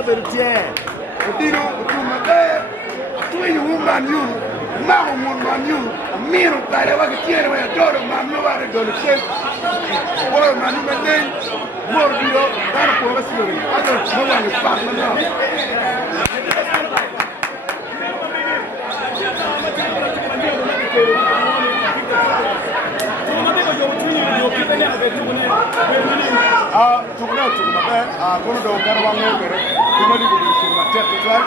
bala bertie Dino tu magaya tu you man you mago mon man you miro tare wa kiere wa toro man no wa do le sen wala man no den mor biro dar ko rasiri ado mo wa ni pa man no kono do garwa ngere kuma di ko ci ma tek twal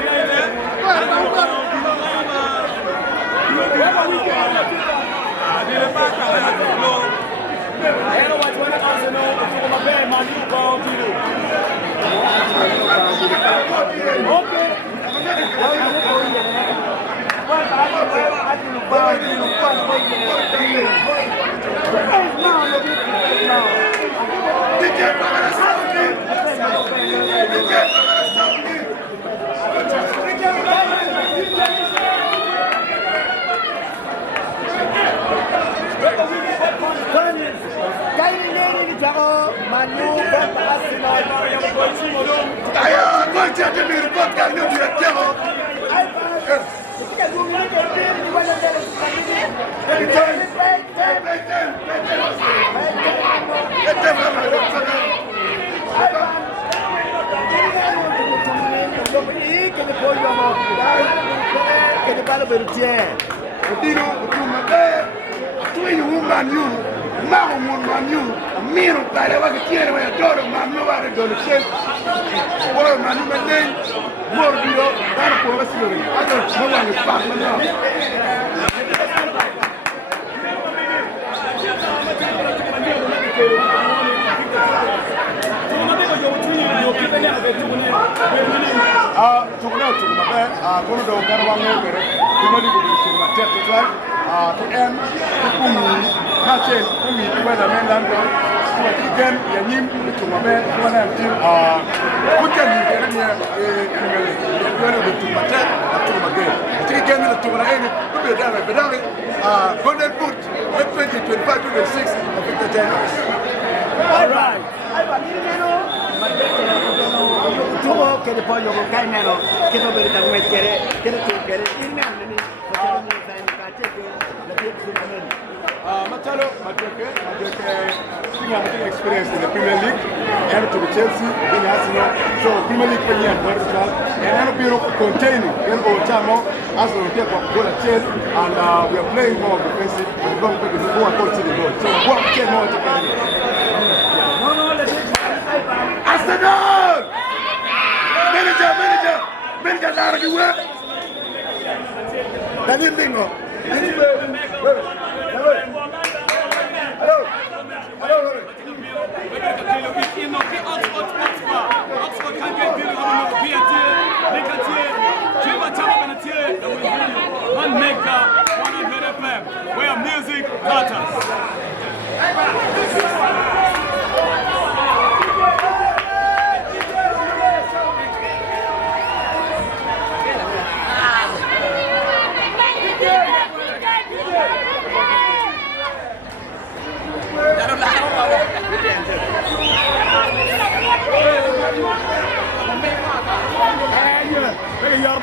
Dino tu magaya tu you man you mago mon man you miro tare wa kiere wa toro man no wa do le sen wala man no den mor biro dar ko rasiri ado mo wa ni pa man no kono do garwa ngere kuma di ko ci ma tek twal to em kum na che kum ni wa da men dan ko ti gen ya nyim ci ma be ko na ti ko ken ni ke ni ko na do ci ma tek to ma ge ti gen ni to na ene ko be da golden boot 2025 to 26 of the January. All right. Tuvo che poi lo cai meno che non per da mettere che non ti chiede il nome ni facciamo un design che la più finalmente Matalo Majoke senior experience in the Premier League and to the Chelsea in Arsenal so Premier League for year vertical and then be containing then over time as we take up goal at Chelsea and we are playing more defensive and going to go and touch the goal so what can more to play Arsenal manager lara gi wa dani bingo Oxford can't get big on the one maker, one of the FM, where music matters. Hey, you're